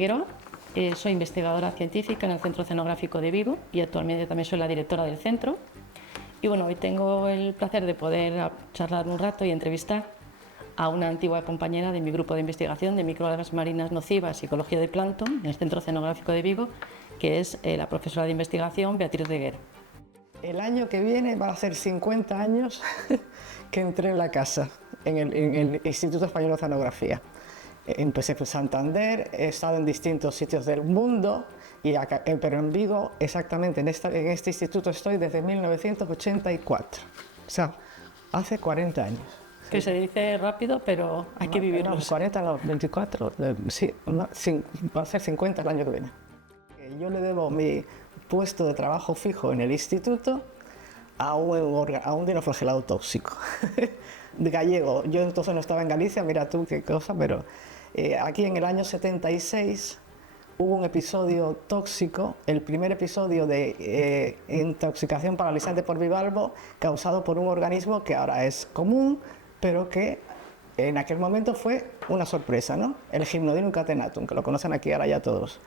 Figueroa, soy investigadora científica en el Centro Oceanográfico de Vigo y actualmente también soy la directora del centro. Y bueno, hoy tengo el placer de poder charlar un rato y entrevistar a una antigua compañera de mi grupo de investigación de microalgas marinas nocivas y ecología del plancton en el Centro Oceanográfico de Vigo, que es la profesora de investigación Beatriz Reguer. El año que viene va a ser 50 años que entré en la casa, en el Instituto Español de Oceanografía. Empecé en Santander, he estado en distintos sitios del mundo, pero en Vigo, exactamente en este instituto estoy desde 1984, o sea, hace 40 años. Que se dice rápido, pero hay que vivirlos. 40, no, 24, sí, va a ser 50 el año que viene. Yo le debo mi puesto de trabajo fijo en el instituto a un dinoflagelado tóxico de gallego. Yo entonces no estaba en Galicia, mira tú qué cosa, pero aquí en el año 76 hubo un episodio tóxico, el primer episodio de intoxicación paralizante por bivalvo causado por un organismo que ahora es común, pero que en aquel momento fue una sorpresa, ¿no? El Gymnodinum catenatum, que lo conocen aquí ahora ya todos.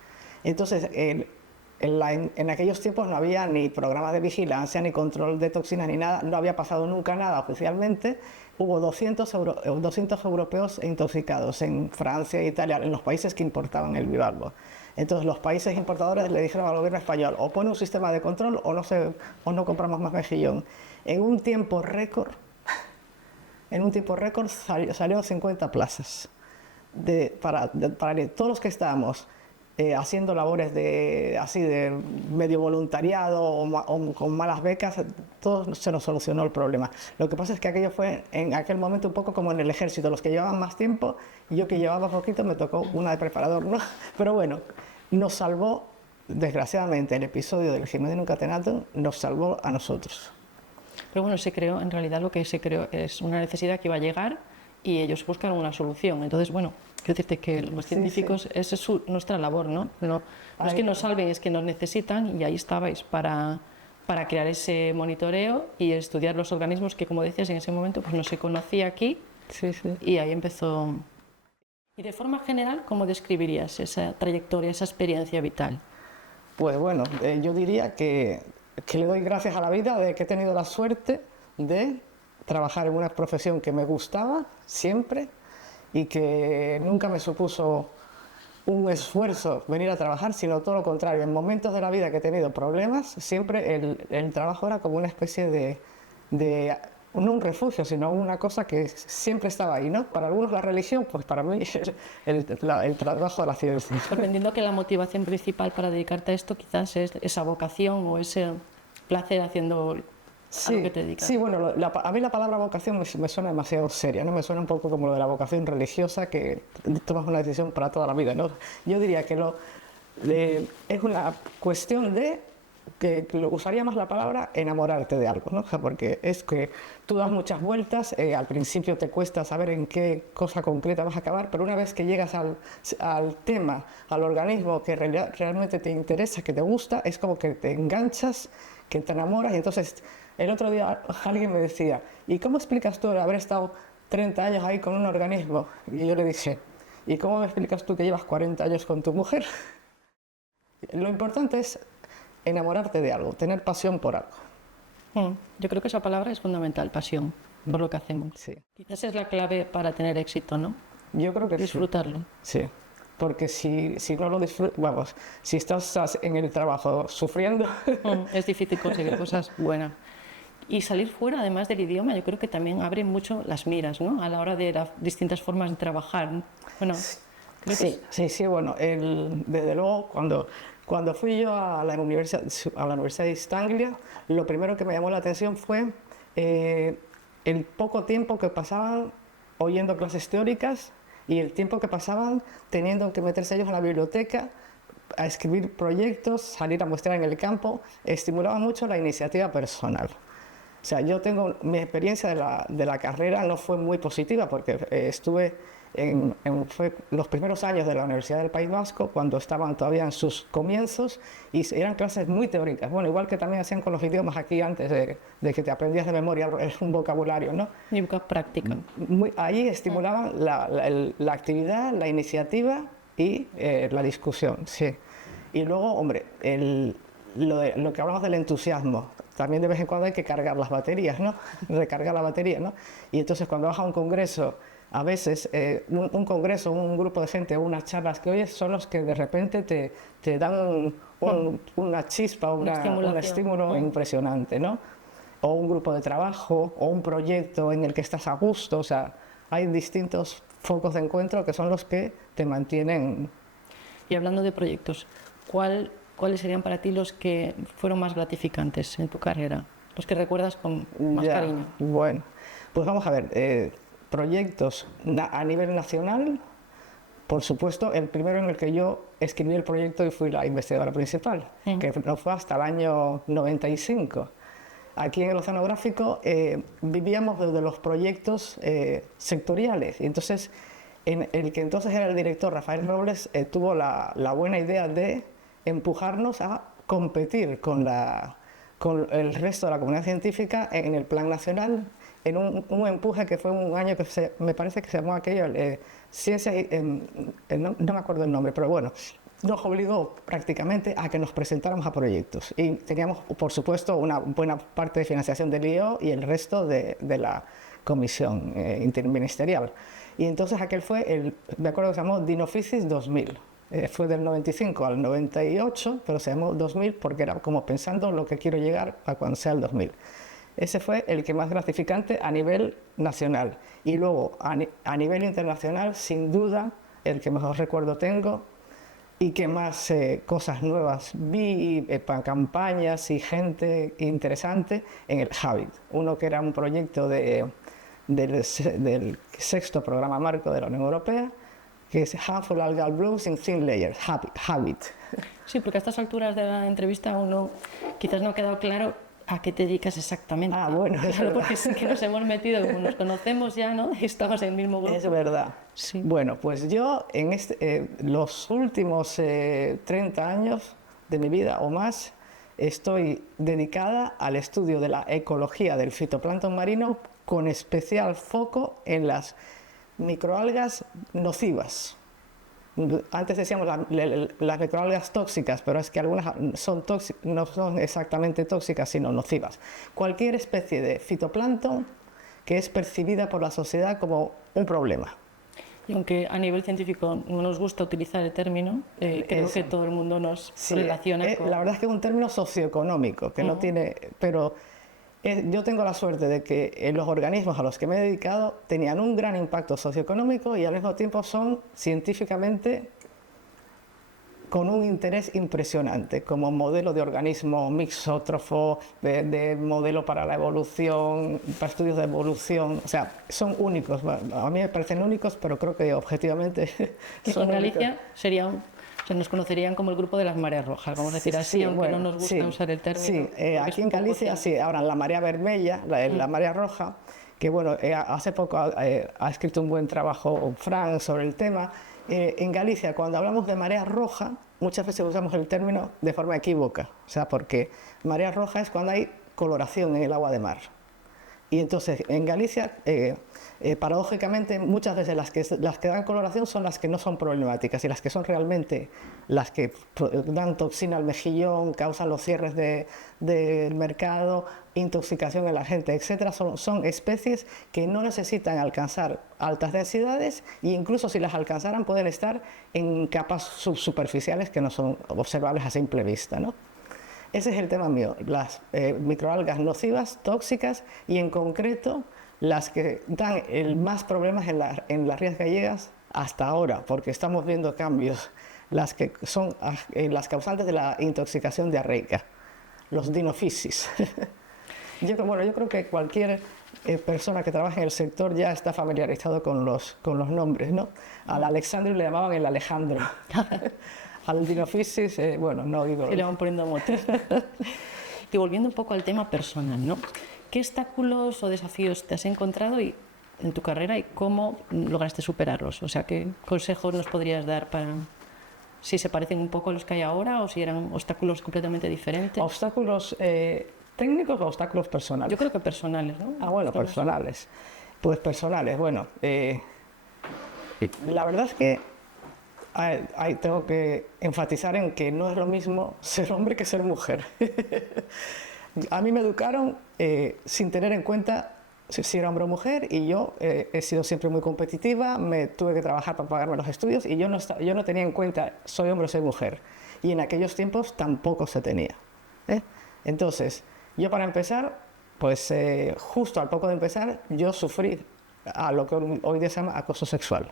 Entonces, en aquellos tiempos no había ni programa de vigilancia, ni control de toxinas, ni nada, no había pasado nunca nada oficialmente. Hubo 200 europeos intoxicados en Francia e Italia, en los países que importaban el bivalvo. Entonces los países importadores le dijeron al gobierno español, o pone un sistema de control o no compramos más mejillón. En un tiempo récord salió 50 plazas para todos los que estábamos haciendo labores de medio voluntariado o con malas becas. Todo se nos solucionó el problema. Lo que pasa es que aquello fue en aquel momento un poco como en el ejército, los que llevaban más tiempo y yo que llevaba poquito me tocó una de preparador, ¿no? Pero bueno, nos salvó, desgraciadamente, el episodio del Gymnodinum catenatum nos salvó a nosotros. Pero bueno, en realidad lo que se creó es una necesidad que iba a llegar y ellos buscaron una solución. Entonces, bueno, quiero decirte que los científicos, esa es nuestra labor, ¿no? No es que nos salven, es que nos necesitan y ahí estabais para crear ese monitoreo y estudiar los organismos que, como decías, en ese momento pues no se conocía aquí. Y ahí empezó. Y de forma general, ¿cómo describirías esa trayectoria, esa experiencia vital? Pues bueno, yo diría que le doy gracias a la vida de que he tenido la suerte de trabajar en una profesión que me gustaba siempre y que nunca me supuso un esfuerzo venir a trabajar, sino todo lo contrario. En momentos de la vida que he tenido problemas, siempre el trabajo era como una especie de no un refugio, sino una cosa que siempre estaba ahí, ¿no? Para algunos la religión, pues para mí el trabajo de la ciencia. Sorprendiendo que la motivación principal para dedicarte a esto quizás es esa vocación o ese placer haciendo a lo que te dedicas. Sí, bueno, a mí la palabra vocación me suena demasiado seria, ¿no? Me suena un poco como lo de la vocación religiosa, que tomas una decisión para toda la vida, ¿no? Yo diría que es una cuestión de que usaría más la palabra enamorarte de algo, ¿no? O sea, porque es que tú das muchas vueltas, al principio te cuesta saber en qué cosa concreta vas a acabar, pero una vez que llegas al tema, al organismo que realmente te interesa, que te gusta, es como que te enganchas, que te enamoras. Y entonces el otro día alguien me decía, ¿y cómo explicas tú haber estado 30 años ahí con un organismo? Y yo le dije, ¿y cómo me explicas tú que llevas 40 años con tu mujer? Lo importante es enamorarte de algo, tener pasión por algo. Yo creo que esa palabra es fundamental, pasión, por lo que hacemos. Sí. Quizás es la clave para tener éxito, ¿no? Yo creo que disfrutarlo. Sí, porque si no lo disfrutas, vamos, si estás en el trabajo sufriendo... Es difícil conseguir cosas buenas. Y salir fuera, además del idioma, yo creo que también abre mucho las miras, ¿no? A la hora de las distintas formas de trabajar. Bueno, sí, bueno, desde luego, cuando fui yo a la Universidad de East Anglia, lo primero que me llamó la atención fue el poco tiempo que pasaban oyendo clases teóricas y el tiempo que pasaban teniendo que meterse ellos en la biblioteca a escribir proyectos, salir a mostrar en el campo. Estimulaba mucho la iniciativa personal. O sea, mi experiencia de la carrera no fue muy positiva porque estuve fue los primeros años de la Universidad del País Vasco, cuando estaban todavía en sus comienzos, y eran clases muy teóricas. Bueno, igual que también hacían con los idiomas aquí antes de que te aprendías de memoria un vocabulario, ¿no? Y práctica. Ahí estimulaban la actividad, la iniciativa y la discusión, sí. Y luego, hombre, lo que hablamos del entusiasmo, también de vez en cuando hay que cargar las baterías, ¿no? Recargar la batería, ¿no? Y entonces cuando vas a un congreso, a veces un congreso, un grupo de gente, unas charlas que oyes son los que de repente te dan una chispa, un estímulo impresionante, ¿no? O un grupo de trabajo, o un proyecto en el que estás a gusto, o sea, hay distintos focos de encuentro que son los que te mantienen. Y hablando de proyectos, ¿cuáles serían para ti los que fueron más gratificantes en tu carrera? Los que recuerdas con más cariño. Bueno, pues vamos a ver, proyectos a nivel nacional, por supuesto, el primero en el que yo escribí el proyecto y fui la investigadora principal, que no fue hasta el año 95. Aquí en el Oceanográfico vivíamos de los proyectos sectoriales, y entonces el que entonces era el director, Rafael Robles, tuvo la buena idea de empujarnos a competir con el resto de la comunidad científica en el plan nacional, en un empuje que fue un año que me parece que se llamó aquello Ciencia, no me acuerdo el nombre, pero bueno, nos obligó prácticamente a que nos presentáramos a proyectos. Y teníamos, por supuesto, una buena parte de financiación del IEO y el resto de la comisión interministerial. Y entonces aquel fue, me acuerdo que se llamó Dinofysis 2000. Fue del 95 al 98, pero se llamó 2000 porque era como pensando lo que quiero llegar a cuando sea el 2000. Ese fue el que más gratificante a nivel nacional. Y luego, a nivel internacional, sin duda, el que mejor recuerdo tengo y que más cosas nuevas vi, campañas y gente interesante en el Habit. Uno que era un proyecto del sexto programa marco de la Unión Europea, que es Harmful Algal Blooms in Thin Layers, Habit. Sí, porque a estas alturas de la entrevista uno quizás no ha quedado claro a qué te dedicas exactamente. Ah, bueno, es verdad. Porque sí que nos hemos metido, como nos conocemos ya, ¿no? Estamos en el mismo grupo. Es verdad. Sí. Bueno, pues yo en los últimos 30 años de mi vida o más estoy dedicada al estudio de la ecología del fitoplancton marino con especial foco en las microalgas nocivas. Antes decíamos las microalgas tóxicas, pero es que algunas no son exactamente tóxicas, sino nocivas. Cualquier especie de fitoplancton que es percibida por la sociedad como un problema. Y aunque a nivel científico no nos gusta utilizar el término, creo que todo el mundo nos relaciona con... La verdad es que es un término socioeconómico, que no tiene... Pero yo tengo la suerte de que los organismos a los que me he dedicado tenían un gran impacto socioeconómico y al mismo tiempo son científicamente con un interés impresionante, como modelo de organismo mixótrofo, de modelo para la evolución, para estudios de evolución. O sea, son únicos. A mí me parecen únicos, pero creo que objetivamente son en Galicia nos conocerían como el grupo de las mareas rojas, vamos a decir así, sí, aunque bueno, no nos gusta usar el término. Sí, aquí en Galicia, sí, ahora la marea vermella, la marea roja, que bueno, hace poco ha escrito un buen trabajo Fran sobre el tema. En Galicia, cuando hablamos de marea roja, muchas veces usamos el término de forma equívoca, o sea, porque marea roja es cuando hay coloración en el agua de mar. Y entonces, en Galicia, paradójicamente, muchas veces las que dan coloración son las que no son problemáticas y las que son realmente las que dan toxina al mejillón, causan los cierres del mercado, intoxicación en la gente, etc. Son especies que no necesitan alcanzar altas densidades e incluso si las alcanzaran pueden estar en capas subsuperficiales que no son observables a simple vista, ¿no? Ese es el tema mío, las microalgas nocivas, tóxicas y en concreto las que dan más problemas en las rías gallegas hasta ahora, porque estamos viendo cambios, las que son las causantes de la intoxicación diarreica, los dinofysis. Yo creo que cualquier persona que trabaje en el sector ya está familiarizado con los nombres, ¿no? Al Alexandro le llamaban el Alejandro. Al dinofysis, bueno, no digo... Sí, le van poniendo motes. Y volviendo un poco al tema personal, ¿no? ¿Qué obstáculos o desafíos te has encontrado en tu carrera y cómo lograste superarlos? O sea, ¿qué consejos nos podrías dar para si se parecen un poco a los que hay ahora o si eran obstáculos completamente diferentes? ¿Obstáculos técnicos o obstáculos personales? Yo creo que personales, ¿no? Ah, bueno, personales. Pues personales, bueno. La verdad es que ahí tengo que enfatizar en que no es lo mismo ser hombre que ser mujer. A mí me educaron sin tener en cuenta si era hombre o mujer, y yo he sido siempre muy competitiva, me tuve que trabajar para pagarme los estudios, y yo no tenía en cuenta soy hombre o soy mujer. Y en aquellos tiempos tampoco se tenía. Entonces, yo para empezar, pues justo al poco de empezar, yo sufrí a lo que hoy día se llama acoso sexual.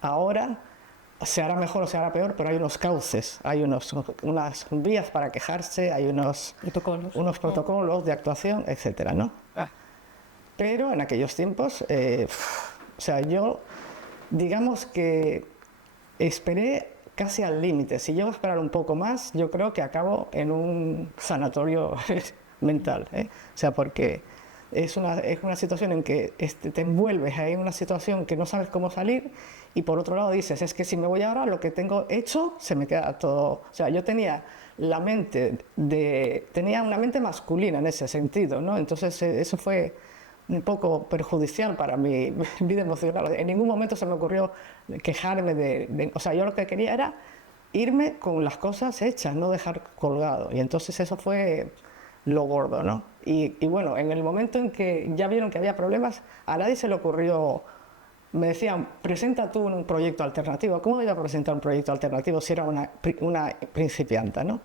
Ahora se hará mejor o se hará peor, pero hay unos cauces, hay unas vías para quejarse, hay unos protocolos de actuación, etcétera, ¿no? Pero en aquellos tiempos, o sea, yo, digamos que esperé casi al límite. Si llego a esperar un poco más, yo creo que acabo en un sanatorio mental, O sea, porque es una situación en que te envuelves en una situación que no sabes cómo salir, y por otro lado dices, es que si me voy ahora, lo que tengo hecho se me queda todo. O sea, yo tenía una mente masculina en ese sentido, ¿no? Entonces eso fue un poco perjudicial para mi vida emocional. En ningún momento se me ocurrió quejarme o sea, yo lo que quería era irme con las cosas hechas, no dejar colgado. Y entonces eso fue lo gordo, ¿no? Y bueno, en el momento en que ya vieron que había problemas, a nadie se le ocurrió. Me decían, presenta tú un proyecto alternativo. ¿Cómo iba a presentar un proyecto alternativo si era una principianta, ¿no?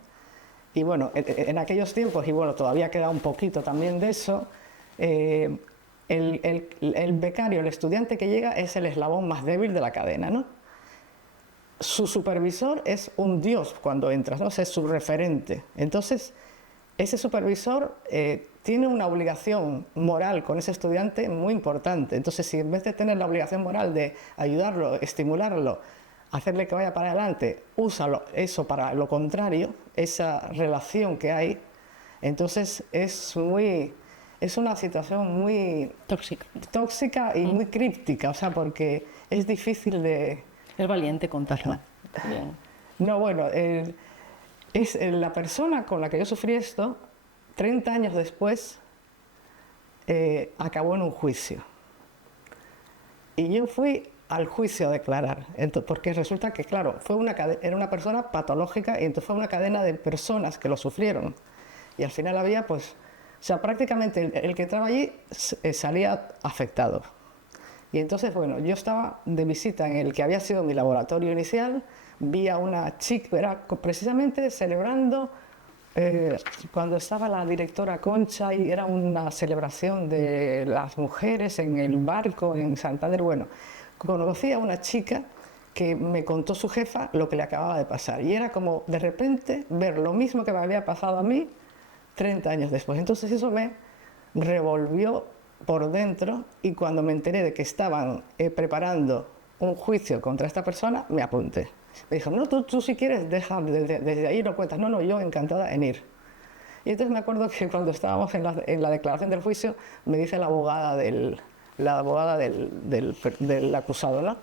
Y bueno, en aquellos tiempos, y bueno, todavía queda un poquito también de eso, el becario, el estudiante que llega, es el eslabón más débil de la cadena, ¿no? Su supervisor es un dios cuando entras, ¿no? O sea, es su referente. Entonces, ese supervisor tiene una obligación moral con ese estudiante muy importante. Entonces, si en vez de tener la obligación moral de ayudarlo, estimularlo, hacerle que vaya para adelante, usa eso para lo contrario, esa relación que hay, entonces es una situación muy tóxica y muy críptica, o sea, porque es difícil de... Es valiente contarlo. Bien. No, bueno, la persona con la que yo sufrí esto, 30 años después, acabó en un juicio. Y yo fui al juicio a declarar, porque resulta que, claro, era una persona patológica, y entonces fue una cadena de personas que lo sufrieron. Y al final había, pues, o sea, prácticamente el que entraba allí salía afectado. Y entonces, bueno, yo estaba de visita en el que había sido mi laboratorio inicial, vi a una chica, era precisamente celebrando, cuando estaba la directora Concha, y era una celebración de las mujeres en el barco en Santander. Bueno, conocí a una chica que me contó su jefa lo que le acababa de pasar, y era como de repente ver lo mismo que me había pasado a mí 30 años después. Entonces eso me revolvió por dentro, y cuando me enteré de que estaban preparando un juicio contra esta persona, me apunté. Me dijo, no, tú si quieres, deja, desde ahí lo cuentas. No, yo encantada en ir. Y entonces me acuerdo que cuando estábamos en la declaración del juicio, me dice la abogada del acusado, ¿no?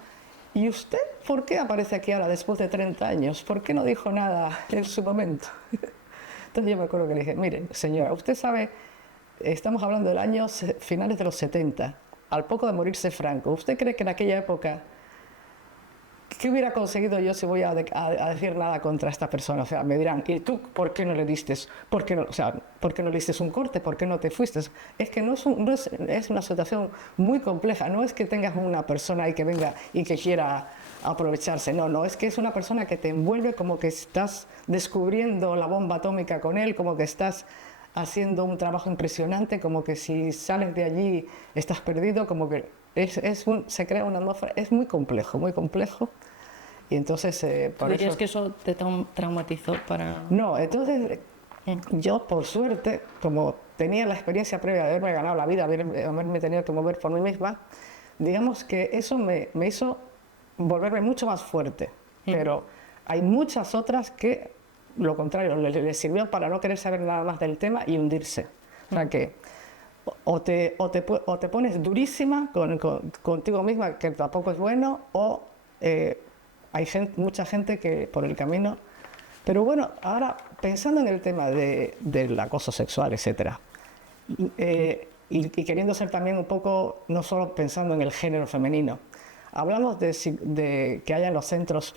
¿Y usted por qué aparece aquí ahora después de 30 años? ¿Por qué no dijo nada en su momento? Entonces yo me acuerdo que le dije, mire, señora, usted sabe, estamos hablando del año finales de los 70, al poco de morirse Franco. ¿Usted cree que en aquella época, qué hubiera conseguido yo si voy a decir nada contra esta persona? O sea, me dirán, ¿y tú por qué no le diste? ¿Por qué no le diste un corte? ¿Por qué no te fuiste? Es que es una situación muy compleja. No es que tengas una persona ahí que venga y que quiera aprovecharse. No, es que es una persona que te envuelve, como que estás descubriendo la bomba atómica con él, como que estás haciendo un trabajo impresionante, como que si sales de allí estás perdido, como que se crea una atmósfera. Es muy complejo, muy complejo. Y entonces, por ¿dirías eso que eso te traumatizó para...? No, entonces yo, por suerte, como tenía la experiencia previa de haberme ganado la vida, haberme tenido que mover por mí misma, digamos que eso me hizo volverme mucho más fuerte. Pero hay muchas otras que, lo contrario, les sirvió para no querer saber nada más del tema y hundirse. O sea que o te pones durísima contigo misma, que tampoco es bueno, o hay mucha gente que por el camino... Pero bueno, ahora pensando en el tema del acoso sexual, etcétera, y queriendo ser también un poco, no solo pensando en el género femenino, hablamos de que haya en los centros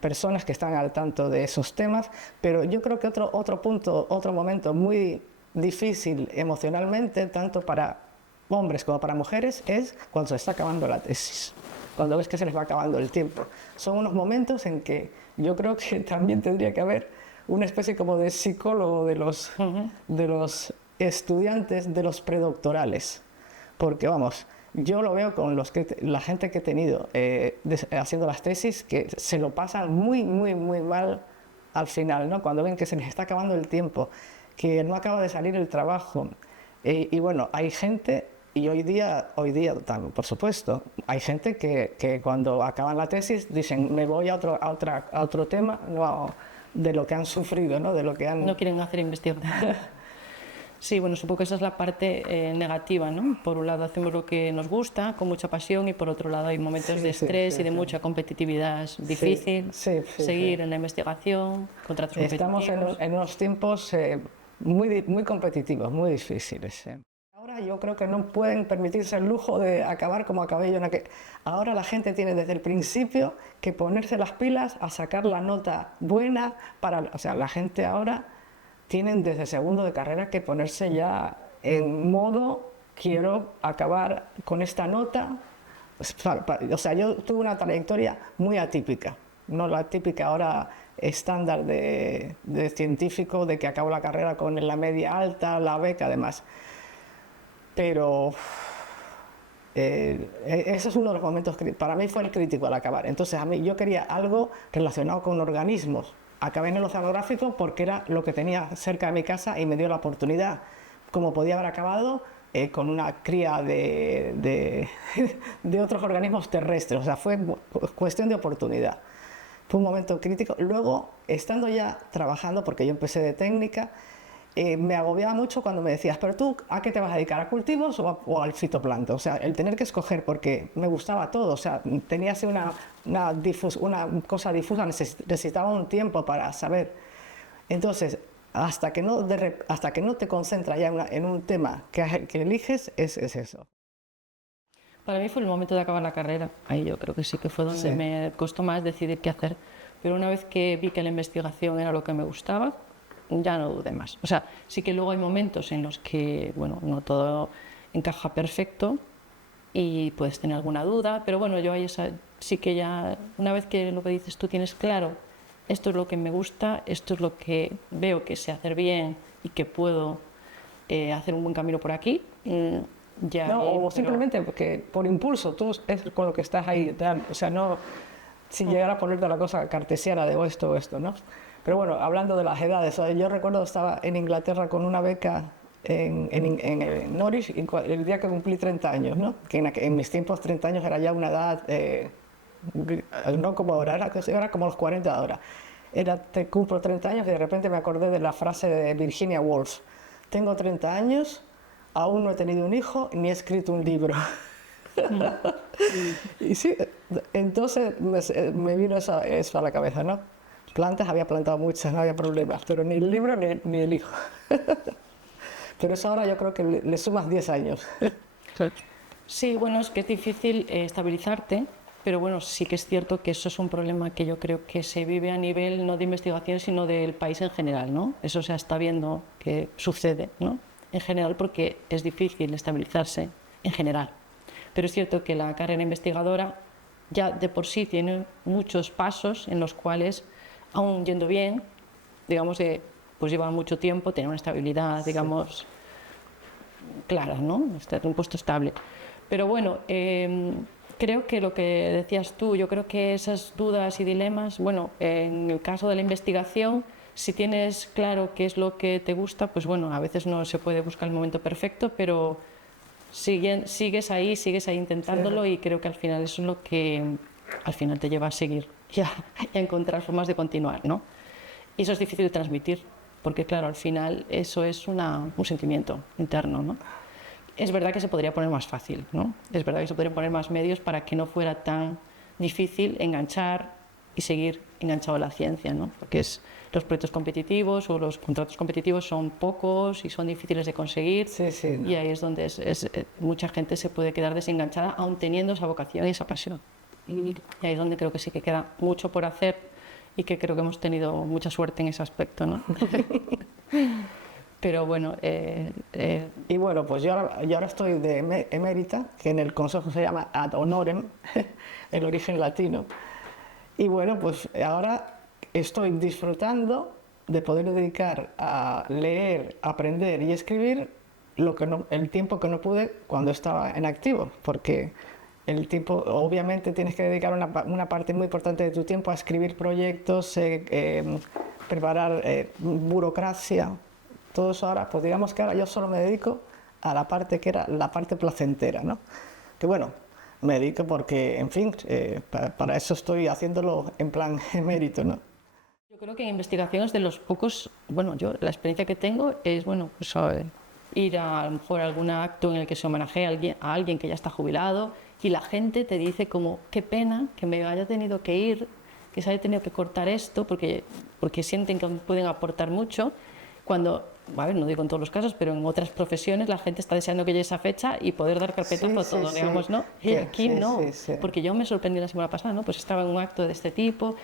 personas que están al tanto de esos temas, pero yo creo que otro momento muy difícil emocionalmente, tanto para hombres como para mujeres, es cuando se está acabando la tesis, cuando ves que se les va acabando el tiempo. Son unos momentos en que yo creo que también tendría que haber una especie como de psicólogo de los estudiantes de los predoctorales, porque vamos, yo lo veo con la gente que he tenido haciendo las tesis, que se lo pasan muy mal al final, ¿no? Cuando ven que se les está acabando el tiempo, que no acaba de salir el trabajo. Y bueno, hay gente, y hoy día por supuesto, hay gente que cuando acaban la tesis dicen, me voy a otro tema, no, de lo que han sufrido, ¿no? De lo que han... No quieren hacer investigación. Sí, bueno, supongo que esa es la parte negativa, ¿no? Por un lado hacemos lo que nos gusta, con mucha pasión, y por otro lado hay momentos de estrés y de mucha competitividad. Es difícil seguir en la investigación, contratos competitivos. Estamos en unos tiempos muy competitivos, muy difíciles. Ahora yo creo que no pueden permitirse el lujo de acabar como acabé yo en aquel... Ahora la gente tiene desde el principio que ponerse las pilas a sacar la nota buena o sea, la gente ahora tienen desde segundo de carrera que ponerse ya en modo, quiero acabar con esta nota. O sea, yo tuve una trayectoria muy atípica, no la típica ahora estándar de científico, de que acabo la carrera con la media alta, la beca, además. Pero ese es uno de los momentos que para mí fue el crítico al acabar. Entonces, yo quería algo relacionado con organismos. Acabé en el oceanográfico porque era lo que tenía cerca de mi casa y me dio la oportunidad. Como podía haber acabado con una cría de otros organismos terrestres. O sea, fue cuestión de oportunidad. Fue un momento crítico. Luego, estando ya trabajando, porque yo empecé de técnica, me agobiaba mucho cuando me decías, pero tú, ¿a qué te vas a dedicar? ¿A cultivos o al fitoplancton? O sea, el tener que escoger, porque me gustaba todo, o sea, tenía así una cosa difusa, necesitaba un tiempo para saber. Entonces, hasta que no te concentras ya en un tema que eliges, es eso. Para mí fue el momento de acabar la carrera. Ahí yo creo que sí que fue donde me costó más decidir qué hacer. Pero una vez que vi que la investigación era lo que me gustaba, ya no dudé más. O sea, sí que luego hay momentos en los que, bueno, no todo encaja perfecto y puedes tener alguna duda, pero bueno, yo ahí sí que ya, una vez que lo que dices tú tienes claro, esto es lo que me gusta, esto es lo que veo que sé hacer bien y que puedo hacer un buen camino por aquí, ya... No, o simplemente porque por impulso, tú es con lo que estás ahí, o sea, no sin llegar a ponerte la cosa cartesiana de esto o esto, ¿no? Pero bueno, hablando de las edades, yo recuerdo estaba en Inglaterra con una beca en Norwich el día que cumplí 30 años, ¿no? Que en mis tiempos 30 años era ya una edad, no como ahora, era como los 40 ahora. Te cumplo 30 años y de repente me acordé de la frase de Virginia Woolf. Tengo 30 años, aún no he tenido un hijo ni he escrito un libro. Y sí, entonces me vino eso a la cabeza, ¿no? Plantas había plantado muchas, no había problemas, pero ni el libro ni el hijo. Pero eso ahora yo creo que le sumas 10 años. Sí, bueno, es que es difícil estabilizarte, pero bueno, sí que es cierto que eso es un problema que yo creo que se vive a nivel no de investigación, sino del país en general, ¿no? Eso se está viendo que sucede, ¿no? En general, porque es difícil estabilizarse en general. Pero es cierto que la carrera investigadora ya de por sí tiene muchos pasos en los cuales, aún yendo bien, digamos que pues lleva mucho tiempo tener una estabilidad, digamos, clara, ¿no? Estar en un puesto estable. Pero bueno, creo que lo que decías tú, yo creo que esas dudas y dilemas, bueno, en el caso de la investigación, si tienes claro qué es lo que te gusta, pues bueno, a veces no se puede buscar el momento perfecto, pero sigues ahí intentándolo, y creo que al final eso es lo que al final te lleva a seguir y a encontrar formas de continuar, ¿no? Y eso es difícil de transmitir, porque claro, al final eso es un sentimiento interno, ¿no? Es verdad que se podría poner más fácil, ¿no? Es verdad que se podrían poner más medios para que no fuera tan difícil enganchar y seguir enganchado a la ciencia, ¿no? Porque los proyectos competitivos o los contratos competitivos son pocos y son difíciles de conseguir, Sí, sí. y ahí es donde mucha gente se puede quedar desenganchada aún teniendo esa vocación y esa pasión. Y ahí es donde creo que sí que queda mucho por hacer y que creo que hemos tenido mucha suerte en ese aspecto, ¿no? Pero bueno... Y bueno, pues yo ahora estoy de emérita, que en el consejo se llama ad honorem, el origen latino. Y bueno, pues ahora estoy disfrutando de poder dedicar a leer, aprender y escribir el tiempo que no pude cuando estaba en activo, porque el tiempo, obviamente tienes que dedicar una parte muy importante de tu tiempo a escribir proyectos, preparar burocracia, todo eso ahora, pues digamos que ahora yo solo me dedico a la parte que era la parte placentera, ¿no? Que bueno, me dedico porque, en fin, para eso estoy haciéndolo en plan emérito, ¿no? Yo creo que en investigación es de los pocos, bueno, yo la experiencia que tengo es, bueno, pues ir a lo mejor a algún acto en el que se homenajea a alguien que ya está jubilado y la gente te dice como, qué pena que me haya tenido que ir, que se haya tenido que cortar esto, porque sienten que pueden aportar mucho, cuando, a ver, no digo en todos los casos, pero en otras profesiones la gente está deseando que llegue esa fecha y poder dar carpetazo a todo, digamos, ¿no? Y aquí no, porque yo me sorprendí la semana pasada, ¿no? Pues estaba en un acto de este tipo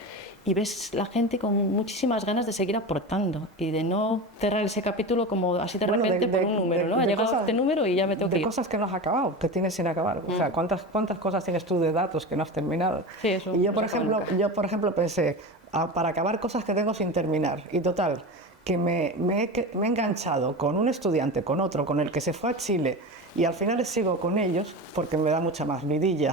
y ves la gente con muchísimas ganas de seguir aportando y de no cerrar ese capítulo como así de repente por un número, ¿no? Ha llegado este número y ya me tengo que ir. De cosas que no has acabado, que tienes sin acabar. O sea, ¿cuántas cosas tienes tú de datos que no has terminado? Sí, eso. Y yo, por ejemplo, pensé, para acabar cosas que tengo sin terminar. Y total, que me he enganchado con un estudiante, con otro, con el que se fue a Chile, y al final sigo con ellos, porque me da mucha más vidilla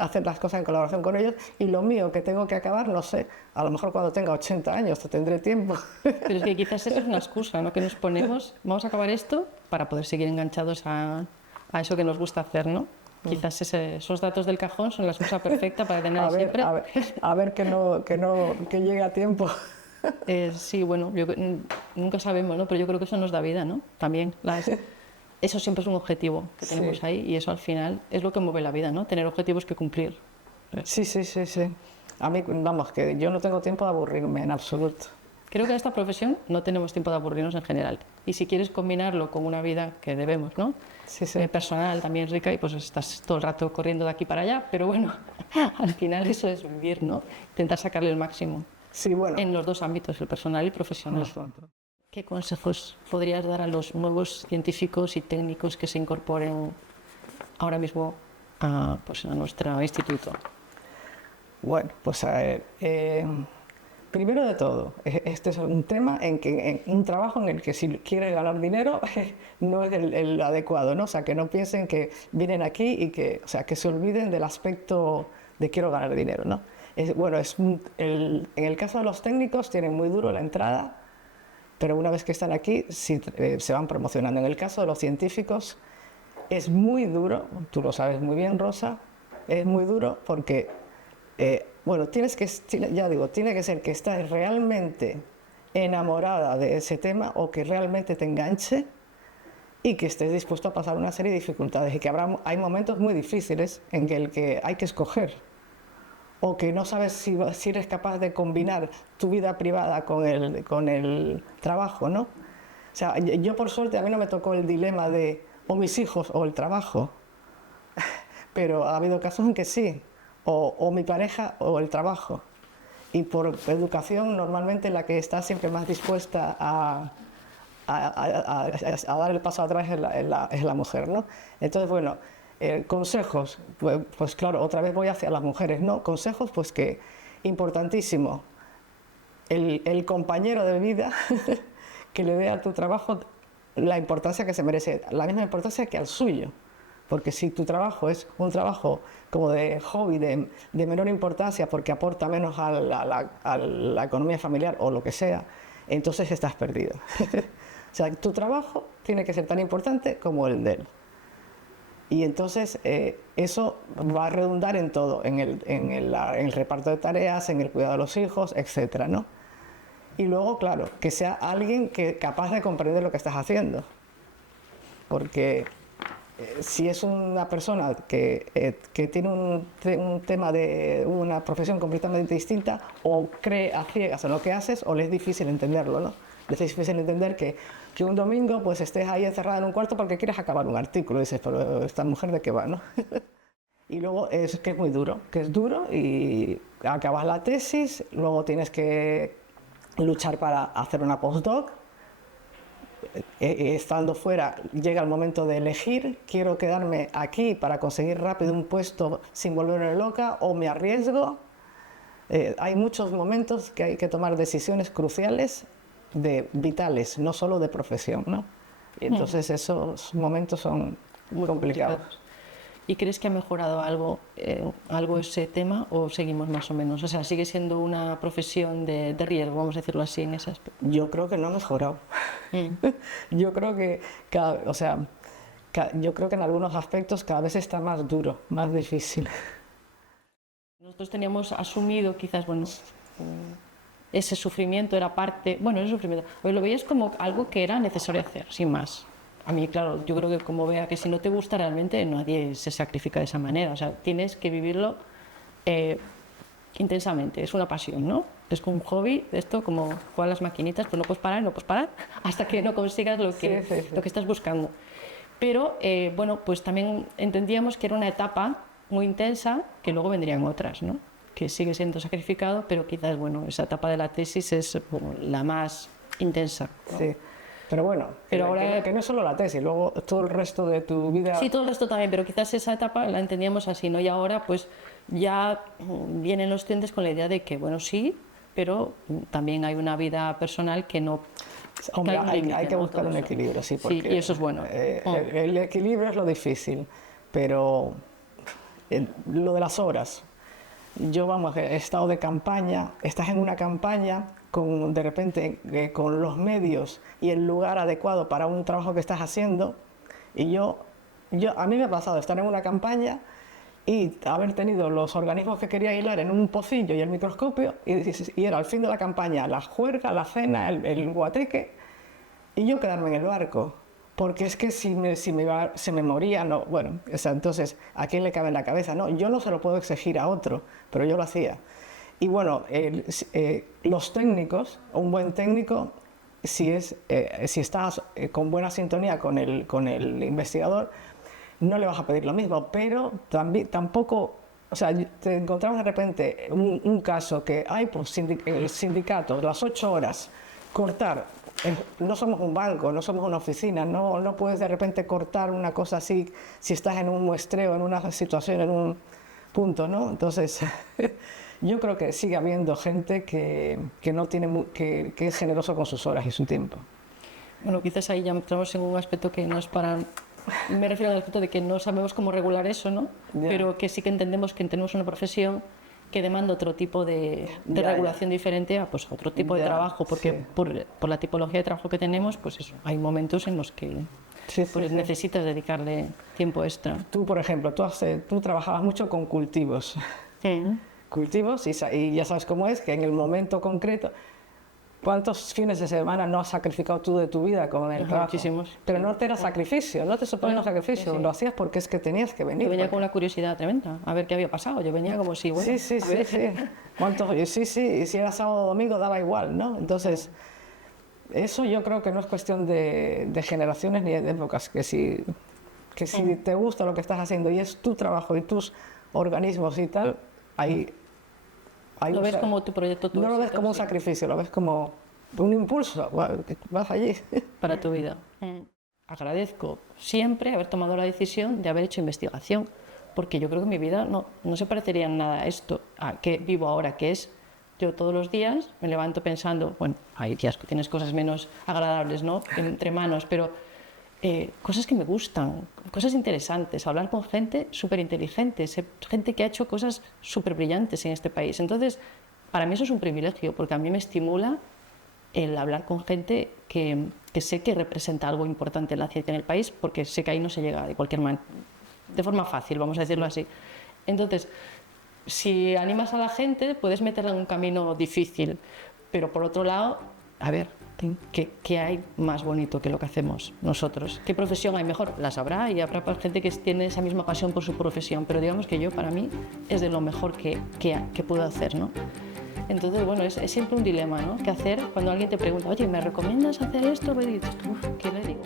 hacer las cosas en colaboración con ellos, y lo mío que tengo que acabar, no sé, a lo mejor cuando tenga 80 años tendré tiempo. Pero es que quizás eso es una excusa, ¿no? Que nos ponemos, vamos a acabar esto para poder seguir enganchados a eso que nos gusta hacer, ¿no? Quizás esos datos del cajón son la excusa perfecta para tener siempre. A ver que llegue a tiempo. Sí, bueno, nunca sabemos, ¿no? Pero yo creo que eso nos da vida, ¿no? También. Eso siempre es un objetivo que tenemos ahí y eso al final es lo que mueve la vida, ¿no? Tener objetivos que cumplir. Sí. A mí, vamos, que yo no tengo tiempo de aburrirme en absoluto. Creo que en esta profesión no tenemos tiempo de aburrirnos en general. Y si quieres combinarlo con una vida que debemos, ¿no? Sí. Personal, también rica, y pues estás todo el rato corriendo de aquí para allá, pero bueno, al final eso es vivir, ¿no? Intentar sacarle el máximo. Sí, bueno. En los dos ámbitos, el personal y el profesional. ¿Qué consejos podrías dar a los nuevos científicos y técnicos que se incorporen ahora mismo a nuestro instituto? Bueno, pues a ver, primero de todo, este es un tema un trabajo en el que si quieren ganar dinero no es el adecuado, ¿no? O sea, que no piensen que vienen aquí y que se olviden del aspecto de quiero ganar dinero, ¿no? En el caso de los técnicos tienen muy duro la entrada, pero una vez que están aquí se van promocionando. En el caso de los científicos es muy duro, tú lo sabes muy bien, Rosa, es muy duro porque, tiene que ser que estés realmente enamorada de ese tema o que realmente te enganche y que estés dispuesto a pasar una serie de dificultades y que hay momentos muy difíciles en el que hay que escoger, o que no sabes si eres capaz de combinar tu vida privada con el trabajo, ¿no? O sea, yo por suerte a mí no me tocó el dilema de o mis hijos o el trabajo, pero ha habido casos en que sí, o mi pareja o el trabajo. Y por educación normalmente la que está siempre más dispuesta a dar el paso atrás es la mujer, ¿no? Entonces, bueno, consejos, pues claro, otra vez voy hacia las mujeres, ¿no? Consejos, pues que, importantísimo, el compañero de vida que le dé a tu trabajo la importancia que se merece, la misma importancia que al suyo. Porque si tu trabajo es un trabajo como de hobby, de menor importancia, porque aporta menos a la economía familiar o lo que sea, entonces estás perdido. O sea, tu trabajo tiene que ser tan importante como el de él. Y entonces eso va a redundar en todo, en el reparto de tareas, en el cuidado de los hijos, etcétera, ¿no? Y luego, claro, que sea alguien capaz de comprender lo que estás haciendo. Porque Si es una persona que tiene un tema de una profesión completamente distinta, o cree a ciegas en lo que haces, o le es difícil entenderlo, ¿no? Le es difícil entender que un domingo pues estés ahí encerrada en un cuarto porque quieres acabar un artículo. Y dices, pero esta mujer de qué va, ¿no? Y luego es que es muy duro, que es duro y acabas la tesis, luego tienes que luchar para hacer una postdoc. Estando fuera llega el momento de elegir, quiero quedarme aquí para conseguir rápido un puesto sin volverme loca o me arriesgo. Hay muchos momentos que hay que tomar decisiones cruciales, vitales, no solo de profesión, ¿no? Y entonces esos momentos son muy complicados. ¿Y crees que ha mejorado algo ese tema o seguimos más o menos? O sea, ¿sigue siendo una profesión de riesgo, vamos a decirlo así, en ese aspecto? Yo creo que no ha mejorado. Yo creo que, yo creo que en algunos aspectos cada vez está más duro, más difícil. Nosotros teníamos asumido quizás, bueno, ese sufrimiento era parte, bueno, ese sufrimiento, pues lo veías como algo que era necesario hacer, sin más. A mí, claro, yo creo que como vea que si no te gusta realmente, nadie se sacrifica de esa manera. O sea, tienes que vivirlo intensamente. Es una pasión, ¿no? Es como un hobby, esto como jugar a las maquinitas, pues no puedes parar hasta que no consigas lo que estás buscando. Pero, bueno, pues también entendíamos que era una etapa muy intensa, que luego vendrían otras, ¿no? Que sigue siendo sacrificado, pero quizás, bueno, esa etapa de la tesis es bueno, la más intensa, ¿no? Sí. Pero bueno, pero ahora, que no es solo la tesis, luego todo el resto de tu vida... Sí, todo el resto también, pero quizás esa etapa la entendíamos así, ¿no? Y ahora pues ya vienen los estudiantes con la idea de que, bueno, sí, pero también hay una vida personal que no... Hombre, hay que buscar un equilibrio, sí, porque sí, y eso es bueno. El equilibrio es lo difícil, pero lo de las horas... Yo, vamos, he estado de campaña, estás en una campaña de repente con los medios y el lugar adecuado para un trabajo que estás haciendo, y a mí me ha pasado estar en una campaña y haber tenido los organismos que quería hilar en un pocillo y el microscopio, y era al fin de la campaña la juerga, la cena, el guateque, y yo quedarme en el barco. Porque es que se me moría, no, bueno, o sea, entonces, ¿a quién le cabe en la cabeza? No, yo no se lo puedo exigir a otro, pero yo lo hacía. Y bueno, los técnicos, un buen técnico, si estás con buena sintonía con el investigador, no le vas a pedir lo mismo, pero tampoco, o sea, te encontramos de repente un caso que hay, pues, el sindicato, las 8 horas, cortar. No somos un banco, no somos una oficina, no puedes de repente cortar una cosa así si estás en un muestreo, en una situación, en un punto, ¿no? Entonces, yo creo que sigue habiendo gente que es generoso con sus horas y su tiempo. Bueno, quizás ahí ya entramos en un aspecto que no es para... Me refiero al aspecto de que no sabemos cómo regular eso, ¿no? Yeah. Pero que sí que entendemos que tenemos una profesión que demanda otro tipo de regulación diferente a pues, otro tipo de trabajo, porque por la tipología de trabajo que tenemos, pues eso, hay momentos en los que necesitas dedicarle tiempo extra. Tú, por ejemplo, tú trabajabas mucho con cultivos. Sí. Cultivos, y ya sabes cómo es, que en el momento concreto... ¿Cuántos fines de semana no has sacrificado tú de tu vida con el trabajo? Muchísimos. Pero no te era sacrificio, no te supone un sacrificio, lo hacías porque es que tenías que venir. Yo venía con una curiosidad tremenda, a ver qué había pasado, yo venía como si... Bueno, sí. Y si era sábado o domingo daba igual, ¿no? Entonces, eso yo creo que no es cuestión de generaciones ni de épocas, que si te gusta lo que estás haciendo y es tu trabajo y tus organismos y tal, ahí lo ves como tu proyecto. No lo ves como un sacrificio, lo ves como un impulso, vas allí. Para tu vida. Agradezco siempre haber tomado la decisión de haber hecho investigación, porque yo creo que mi vida no se parecería en nada a esto, a que vivo ahora, que es, yo todos los días me levanto pensando, bueno, hay días que tienes cosas menos agradables, ¿no?, entre manos, pero cosas que me gustan, cosas interesantes, hablar con gente súper inteligente, gente que ha hecho cosas súper brillantes en este país. Entonces, para mí eso es un privilegio, porque a mí me estimula el hablar con gente que sé que representa algo importante en la ciencia en el país, porque sé que ahí no se llega de cualquier manera, de forma fácil, vamos a decirlo así. Entonces, si animas a la gente, puedes meterla en un camino difícil, pero por otro lado, a ver, ¿Qué hay más bonito que lo que hacemos nosotros? ¿Qué profesión hay mejor? Las habrá y habrá gente que tiene esa misma pasión por su profesión, pero digamos que yo, para mí, es de lo mejor que puedo hacer, ¿no? Entonces, bueno, es siempre un dilema, ¿no? ¿Qué hacer cuando alguien te pregunta, oye, ¿me recomiendas hacer esto? Y dices, ¿qué le digo?